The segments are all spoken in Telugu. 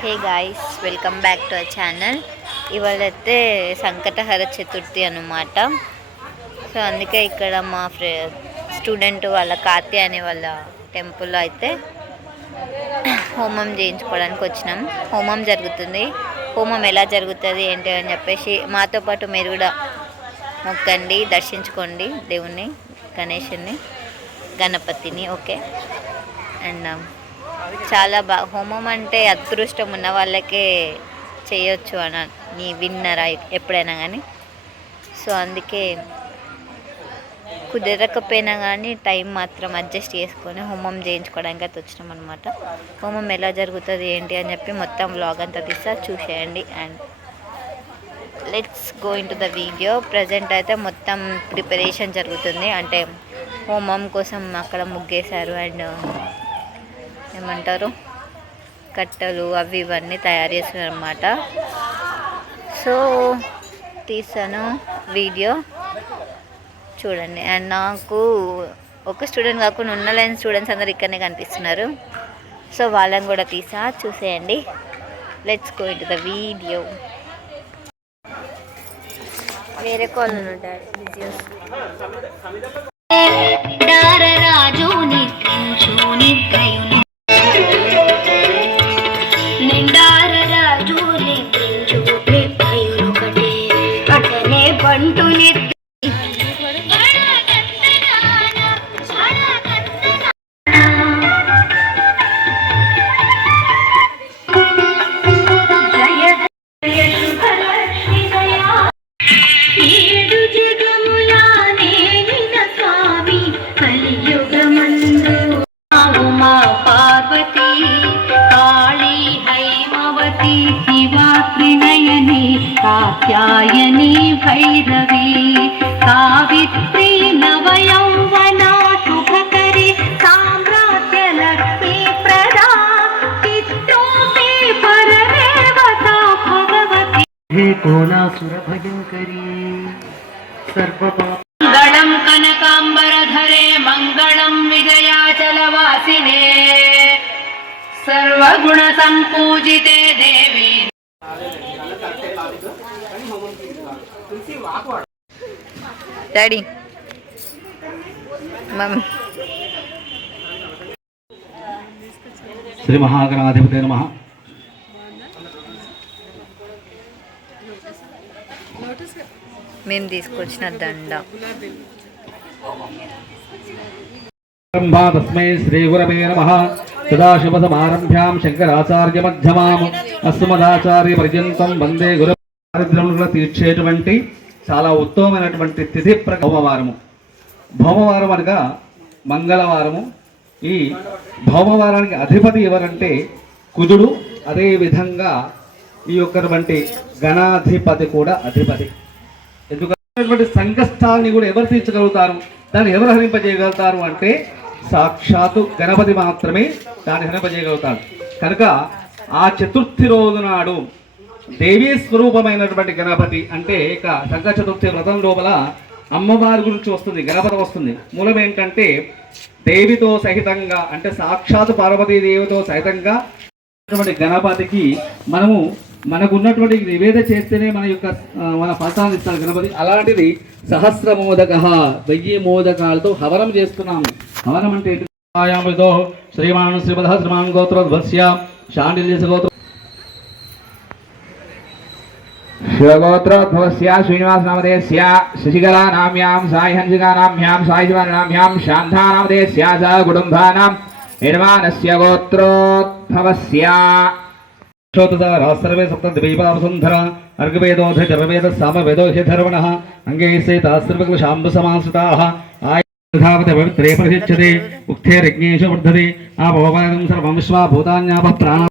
Hey guys, welcome back to our channel. ఇవాళైతే సంకటహర చతుర్థి అనమాట. సో అందుకే ఇక్కడ మా స్టూడెంట్ వాళ్ళ కార్తీ అనే వాళ్ళ టెంపుల్లో అయితే హోమం చేయించుకోవడానికి వచ్చినాం. హోమం జరుగుతుంది. హోమం ఎలా జరుగుతుంది ఏంటి అని చెప్పేసి మాతో పాటు మీరు కూడా మొక్కండి, దర్శించుకోండి దేవుణ్ణి, గణేషుని, గణపతిని. ఓకే. అండ్ చాలా హోమం అంటే అదృష్టం ఉన్న వాళ్ళకే చేయొచ్చు అని విన్నరా ఎప్పుడైనా కానీ. సో అందుకే కుదరకపోయినా కానీ టైం మాత్రం అడ్జస్ట్ చేసుకొని హోమం చేయించుకోవడానికి అయితే వచ్చినాం అనమాట. హోమం ఎలా జరుగుతుంది ఏంటి అని చెప్పి మొత్తం వ్లాగ్ అంతా తీసా, చూసేయండి. And let's go in to the video. Present అయితే మొత్తం ప్రిపరేషన్ జరుగుతుంది. అంటే హోమం కోసం అక్కడ ముగ్గేశారు అండ్ ఏమంటారు కట్టెలు అవి ఇవన్నీ తయారు చేస్తున్నారు అనమాట. సో తీసాను వీడియో, చూడండి. అండ్ నాకు ఒక స్టూడెంట్ కాకుండా ఉన్న లైన్ స్టూడెంట్స్ అందరు ఇక్కడనే కనిపిస్తున్నారు. సో వాళ్ళని కూడా తీసా, చూసేయండి. Let's go in to the video. వేరే కాల్ ఉంటాయి. कात्यायनी भैरवी सावित्री नवयौवना शुभकरी साम्राज्यलक्ष्मी प्रदा चित्रोऽपि परदेवता भगवती हे कोलासुरभयङ्करी सर्वमङ्गलं कनकाम्बरधरे मङ्गलं विजयाचलवासिने सर्वगुणसम्पूजिते देवी. డాడీ మమ్మీ శ్రీ మహాగణాధిపతే నమః. మేము తీసుకొచ్చిన దండ. తస్మై శ్రీ గురవే నమః. సదాశివసమారంభ్యాం శంకరాచార్యమధ్యమాం అస్మదాచార్య పర్యంతం వందే గురు. దారిద్ర్యములను తీర్చేటువంటి చాలా ఉత్తమమైనటువంటి తిథి భౌమవారము. భౌమవారం అనగా మంగళవారము. ఈ భౌమవారానికి అధిపతి ఎవరంటే కుజుడు. అదేవిధంగా ఈ యొక్కటువంటి గణాధిపతి కూడా అధిపతి. ఎందుకంటే సంకష్టాన్ని కూడా ఎవరు తీర్చగలుగుతారు, దాన్ని ఎవరు హరింపజేయగలుగుతారు అంటే సాక్షాత్తు గణపతి మాత్రమే దాన్ని హరింపజేయగలుగుతారు. కనుక ఆ చతుర్థి రోజు నాడు దేవీ స్వరూపమైనటువంటి గణపతి అంటే ఇక సంకట చతుర్థి వ్రతం లోపల అమ్మవారి గురించి వస్తుంది, గణపతి వస్తుంది. మూలం ఏంటంటే దేవితో సహితంగా అంటే సాక్షాత్ పార్వతీదేవితో సహితంగా గణపతికి మనకున్నటువంటి నివేద చేస్తేనే మన ఫలితాన్ని ఇస్తాడు గణపతి. అలాంటిది సహస్రమోదక 1000 మోదకాలతో హవనం చేస్తున్నాము. హవనం అంటే శ్రీమాన్ శ్రీమద శ్రీమాన్ గోత్రోద్భస్య శాండిల్య గోత్ర शिवगोत्रोद्भवस्य श्रीनिवासनामधेयस्य शशिकला नाम्यां साईहंसिका नाम्यां साईशिवानाम्यां शान्ता नामधेयस्य च कुटुम्बानां निर्माणस्य गोत्रोद्भवस्य सर्वे सप्तद्वीपावसुन्धर अर्घवेदोध जपवेद सामवेदो हि धर्मणः अङ्गैस्ते तास्त्रिवकुलशाम्बुसमांसृताः आयुधावते पवित्रे प्रशिच्यते उक्थेर्यज्ञेषु वर्धते आपोपायं सर्वं विश्वा भूतान्यापः प्राण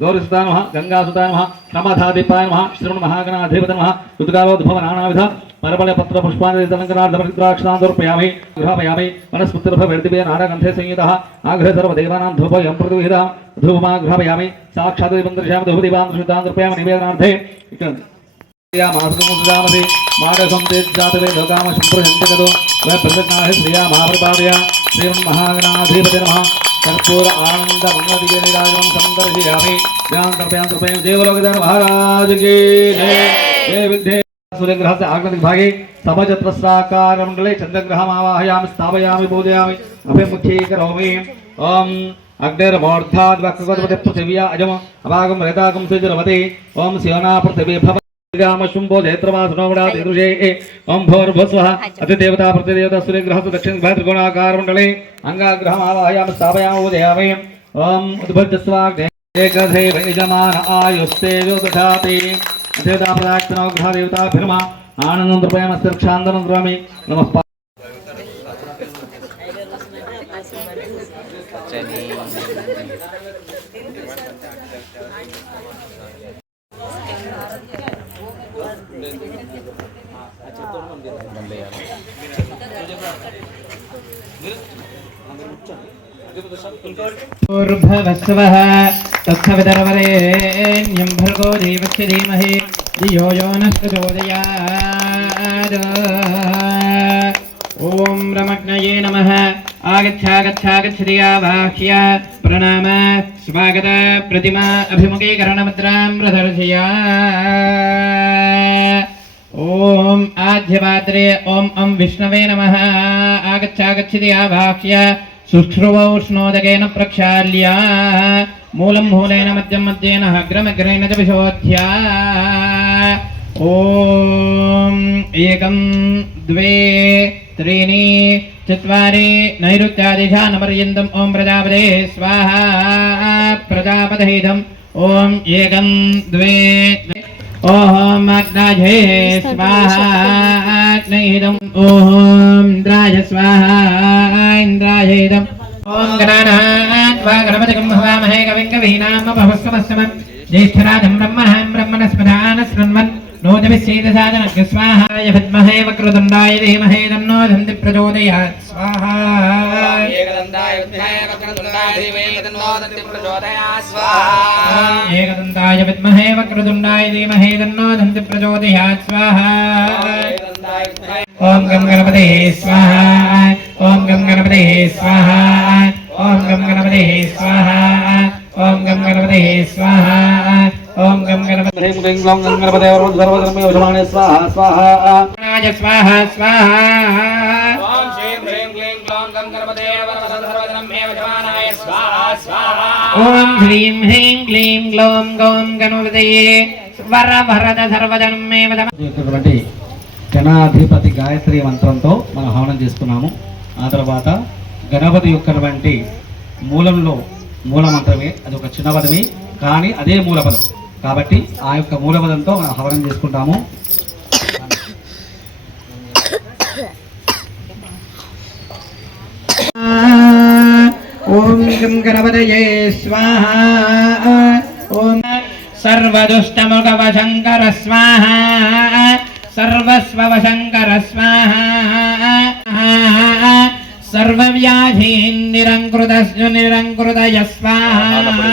गौरीसुता नमः गंगासुता नमः नमधादिपाय नमः श्रवण महागणाधिपति नमः उद्गालोद्भव नानाविध परबल पत्र पुष्पांजलिद्राक्षांदर्पयामि गृहापयामि वनस्पतिर्भवैर्दिव्य नारगन्धे संयुतः आग्रह सर्वदेवानां धूपयं प्रतिविधः धूपमा गृहापयामि साक्षात् दीपं धूपदीपान् श्रुतांदर्पयामि निवेदनार्थे या मासुदामति माडकं तेजातवे लोकाम संप्रहन्ति कदो वै प्रसन्नाः श्रिया महाप्रपादया श्रीमन् महागणाधिपति नमः कर्पूर आनंद भगवती संदर्शयामि ध्यान देवलोकधर महाराज की जय। जय विद्ये सूर्यग्रह से आग्नेय भागे सभचत्रस्राकार मंडले चंद्रग्रहमावाहयामि स्थापयामि पूजयामि अभिमुखीकरोमि। ओम अग्निर्मूर्धाद् वक्रगतपति पृथिव्या अजम अभागम रेतागम सेजरमते। ओम शिवना पृथिवी भव शुंभो जैत्रमासनोमणा दीदृशे। ओम भूर्भुवस्वः अतिदेवता प्रतिदेवता सूर्यग्रह दक्षिण त्रिकोणाकार मंडले अंगाग्रहमावाहयामि स्थापयामि पूजयामि। ओम उद्भुतस्वाग्ने एकधैव यजमान आयुस्तेजो दधाति। देवता प्रदाक्तनो ग्रह देवता भिर्मा आनंदं द्रव्यमस्य रक्षान्दनं द्रवामि। नमः भूर्भुवस्सुवः तत्सवितर्वरेण्यं भर्गो देवस्य धीमहि धियो यो नः प्रचोदयात्। ॐ रमग्नये नमः। आगच्छागच्छागच्छति आवाह्य प्रणाम स्वागत प्रतिमा अभिमुखीकरणमुद्रां प्रदर्शय। ॐ आद्यपात्रे ॐ विष्णवे नमः। आगच्छागच्छति आवाह्य शुश्रुवौष्णोदकेन प्रक्षाल्य मूलं मूलेन मध्यं मध्येन अग्रमग्रेण च विशोध्य। ॐ 1 2 3 4 नैऋत्यादिशानपर्यन्तम् ॐ प्रजापते स्वाहा प्रजापतिहितम्। ॐ 1 2 ओम अग्नाजे स्वाहा अग्निहितम्। ओम इंद्राय स्वाहा इंद्रायहितम्। ओम गणानात्वा गणपतिं हवामहे कविं कवीनामुपमश्रवस्तमम् ज्येष्ठराजं ब्रह्मणस्पदान शृण्वन् नोदभिषेदसादनस्य स्वाहाय विद्महे वक्रतुण्डाय धीमहि तन्नो दन्ति प्रचोदयात्। स्वाहा एकदन्ताय विद्महे वक्रतुण्डाय धीमहि तन्नो दन्ति प्रचोदयात्। स्वाहा एकदन्ताय विद्महे वक्रतुण्डाय धीमहि तन्नो दन्ति प्रचोदयात्। स्वाहा ओम गं गणपते स्वाहा। ओम गं गणपते स्वाहा। ओम गं गणपते स्वाहा। ओम गं गणपते स्वाहा। ओम गं गणपते ह्रीं क्लीं ग्लौं गं गणपते सर्वधर्मे वशमाने स्वाहा स्वाहा। स्वाहा स्वाहा। ओम श्रीं ह्रीं क्लीं ग्लौं गं गणपते सर्वधर्मे वशमानाय स्वाहा स्वाहा। ओम ह्रीं ह्रीं क्लीं ग्लौं गं गणपते वरवरद सर्वधर्मे వశమానాయ। గణాధిపతి గాయత్రి మంత్రంతో మనం హవనం చేసుకున్నాము। ఆ తర్వాత గణపతి యొక్కటువంటి మూలంలో మూల మంత్రమే, అది ఒక చిన్న పదమే కానీ అదే మూల పదం కాబట్టి ఆ యొక్క మూల పదంతో మనం హవనం చేసుకుంటాము। ओम गं गणपतये स्वाहा। ओम सर्वदुष्टमुखवशङ्कर स्वाहा। सर्वस्ववशङ्कर स्वाहा। सर्वव्याधीन्निरङ्कृतय स्वाहा।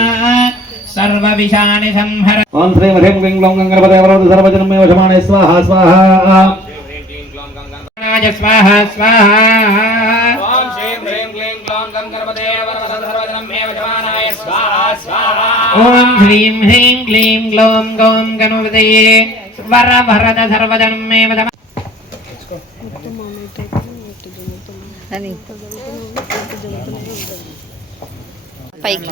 सर्वविषाणि संहर। ओम श्रीं ह्रीं क्लीं ग्लौं गं गणपते सर्वधर्मे वशमानाय स्वाहा स्वाहा। स्वाहा स्वाहा। ओम श्रीं ह्रीं क्लीं ग्लौं गं गणपते सर्वधर्मे वशमानाय स्वाहा स्वाहा। ओम ह्रीं ह्रीं क्लीं ग्लौं गं गणपते वरवरद सर्वधर्मे అది పైకి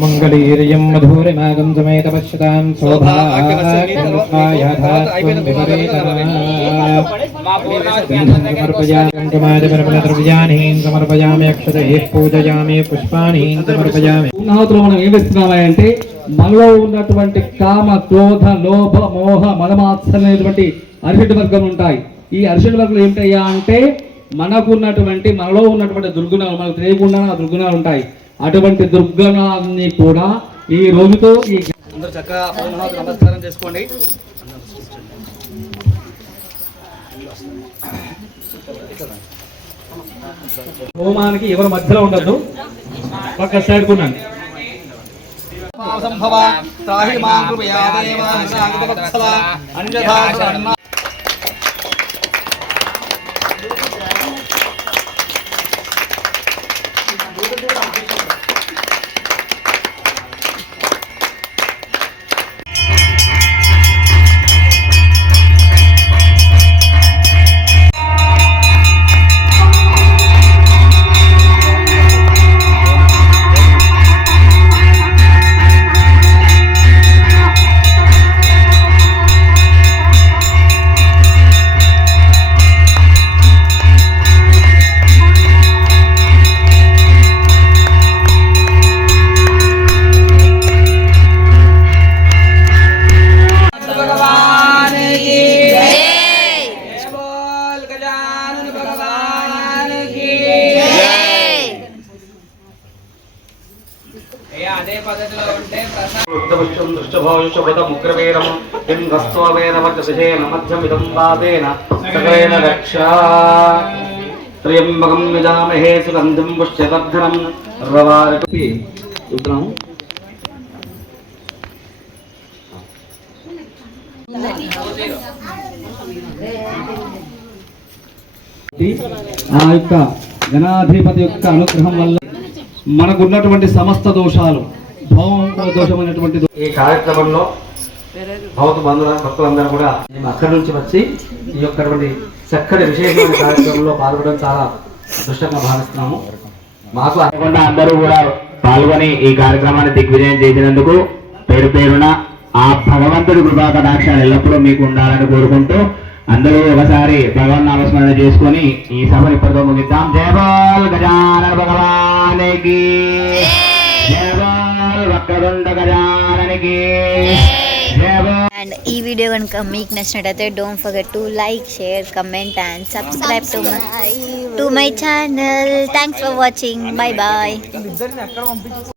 మంగళీర్యం మధురిమాగం సమేత పశ్యతాం శోభాయాధాత్వం విపరీతమాజపరమద్రవ్యాన్ని సమర్పయామి అక్షతైః పూజయామి పుష్పాణి సమర్పయామి। పూర్ణాహుతిలో మనం ఏం ఇస్తున్నామంటే మనలో ఉన్నటువంటి కామ క్రోధ లోభ మోహ మదమాత్సర్యమైనటువంటి అరిషడ్ వర్గం ఉంటాయి। ఈ అరిషడ్ వర్గం ఏమిటయ్యా అంటే మనలో ఉన్నటువంటి దుర్గుణాలు, మనకు తెలియకుండా ఆ దుర్గుణాలు ఉంటాయి। అటువంటి దుర్గుణాన్ని కూడా ఈ రోజుతో ఈ అందరూ చక్కగా పూర్ణాహుతి నమస్కారం చేసుకోండి। హోమానికి ఎవరు మధ్యలో ఉండద్దు, పక్క సైడ్ కొనండి। సంభవ త్రాహి మాం కృపయా దేవా నాగవత్సల అన్యథా శరణ్య అదే పద్ధతిలో ఉంటే ప్రసాదం వృద్ధపుష్పం దృష్టభాషుషభృతముగ్రవేరము కింహస్త్వవేరమధ్యశేన మధ్యమిదం పాదేన సకలేన రక్షా త్ర్యంబకం యజామహే సుగంధిం పుష్యవర్ధనం రవారకపి చూస్తున్నాము. ఆ యొక్క గణాధిపతి యొక్క అనుగ్రహం వల్ల మనకున్నటువంటి సమస్త దోషాలు దోషమైనటువంటి ఈ కార్యక్రమంలో భౌత భక్తులందరూ కూడా మేము అక్కడి నుంచి వచ్చి ఈ యొక్కటువంటి చక్కటి విశేషమైన కార్యక్రమంలో పాల్గొనడం చాలా అదృష్టంగా భావిస్తున్నాము. మాకు కాకుండా అందరూ కూడా పాల్గొని ఈ కార్యక్రమాన్ని దిగ్విజయం చేసినందుకు పేరు పేరున ఆ భగవంతుడి కృపా కటాక్షాలు ఎల్లప్పుడూ మీకు ఉండాలని కోరుకుంటూ అందరూ ఒకసారి భగవన్ నామస్మరణ చేసుకొని ఈ సభను ఇప్పటితో ముగిద్దాం. జయ బోల్ గజానన భగవానికి, జయ బోల్ వక్రతుండ గజాననికి, జయ బోల్. అండ్ ఈ వీడియో కనుక మీకు నచ్చినట్టయితే don't forget to like, share, comment and subscribe to my channel. Thanks for watching. Bye bye.